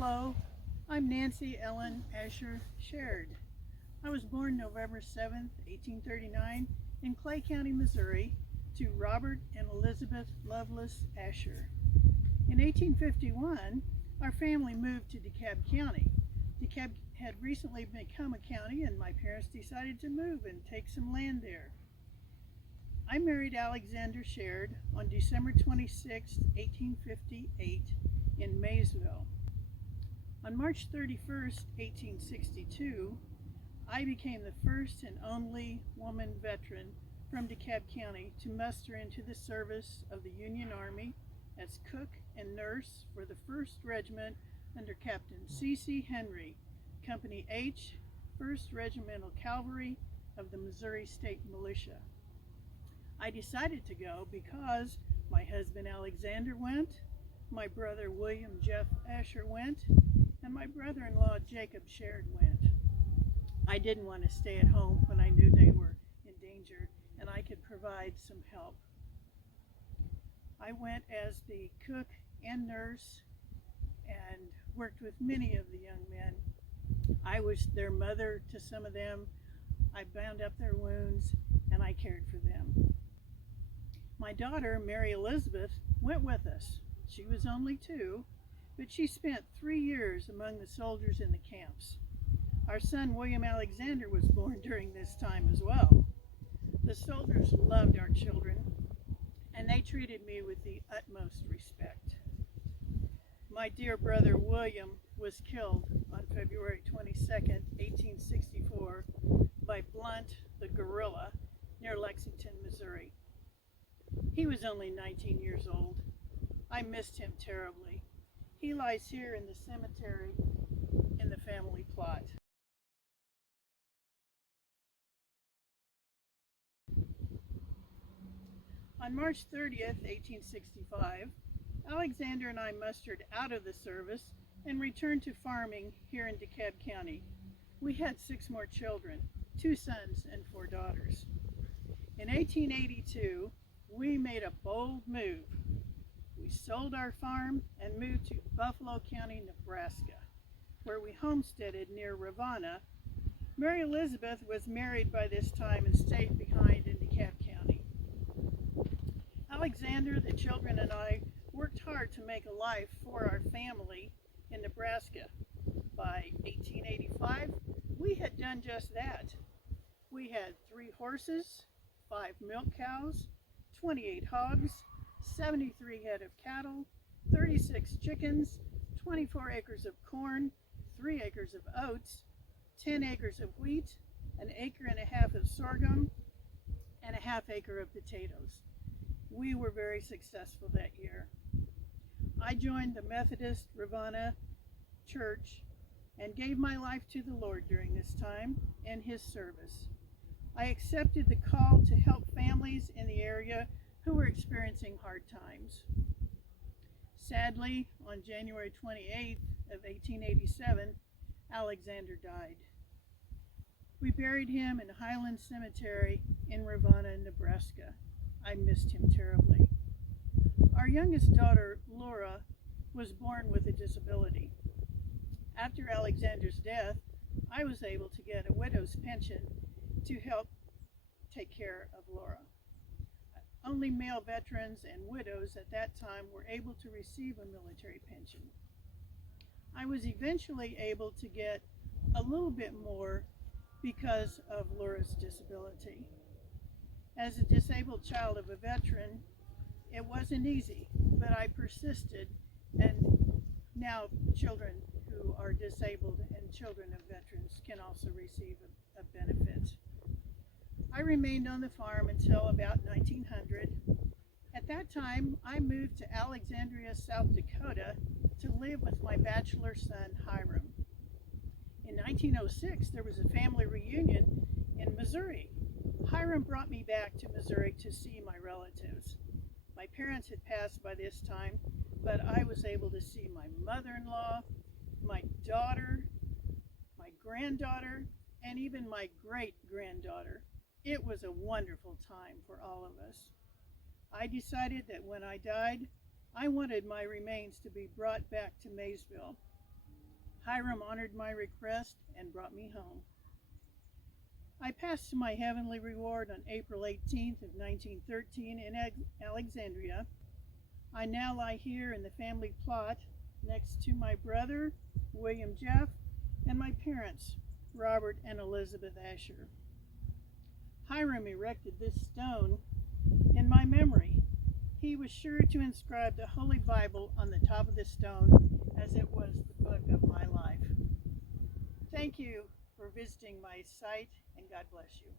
Hello, I'm Nancy Asher Sherard. I was born November 7th, 1839 in Clay County, Missouri to Robert and Elizabeth Lovelace Asher. In 1851, our family moved to DeKalb County. DeKalb had recently become a county and my parents decided to move and take some land there. I married Alexander Sherard on December 26, 1858 in Maysville. On March 31, 1862, I became the first and only woman veteran from DeKalb County to muster into the service of the Union Army as cook and nurse for the 1st Regiment under Captain C.C. Henry, Company H, 1st Regimental Cavalry of the Missouri State Militia. I decided to go because my husband Alexander went, my brother William Jeff Asher went, and my brother-in-law Jacob Sherard went. I didn't want to stay at home when I knew they were in danger and I could provide some help. I went as the cook and nurse and worked with many of the young men. I was their mother to some of them. I bound up their wounds and I cared for them. My daughter, Mary Elizabeth, went with us. She was only 2, but she spent 3 years among the soldiers in the camps. Our son, William Alexander, was born during this time as well. The soldiers loved our children, and they treated me with the utmost respect. My dear brother, William, was killed on February 22, 1864, by Blunt, the guerrilla, near Lexington, Missouri. He was only 19 years old. I missed him terribly. He lies here in the cemetery in the family plot. On March 30th, 1865, Alexander and I mustered out of the service and returned to farming here in DeKalb County. We had 6 more children, 2 sons and 4 daughters. In 1882, we made a bold move. We sold our farm and moved to Buffalo County, Nebraska, where we homesteaded near Ravenna. Mary Elizabeth was married by this time and stayed behind in DeKalb County. Alexander, the children, and I worked hard to make a life for our family in Nebraska. By 1885, we had done just that. We had 3 horses, 5 milk cows, 28 hogs, 73 head of cattle, 36 chickens, 24 acres of corn, 3 acres of oats, 10 acres of wheat, an acre and a half of sorghum, and a half acre of potatoes. We were very successful that year. I joined the Methodist Ravenna Church and gave my life to the Lord during this time in His service. I accepted the call to help families in the area who were experiencing hard times. Sadly, on January 28th of 1887, Alexander died. We buried him in Highland Cemetery in Ravenna, Nebraska. I missed him terribly. Our youngest daughter, Laura, was born with a disability. After Alexander's death, I was able to get a widow's pension to help take care of Laura. Only male veterans and widows at that time were able to receive a military pension. I was eventually able to get a little bit more because of Laura's disability. As a disabled child of a veteran, it wasn't easy, but I persisted, and now children who are disabled and children of veterans can also receive a benefit. I remained on the farm until about 1900. At that time, I moved to Alexandria, South Dakota to live with my bachelor son, Hiram. In 1906, there was a family reunion in Missouri. Hiram brought me back to Missouri to see my relatives. My parents had passed by this time, but I was able to see my mother-in-law, my daughter, my granddaughter, and even my great-granddaughter. It was a wonderful time for all of us. I decided that when I died, I wanted my remains to be brought back to Maysville. Hiram honored my request and brought me home. I passed to my heavenly reward on April 18th of 1913 in Alexandria. I now lie here in the family plot next to my brother, William Jeff, and my parents, Robert and Elizabeth Asher. Hiram erected this stone in my memory. He was sure to inscribe the Holy Bible on the top of the stone, as it was the book of my life. Thank you for visiting my site, and God bless you.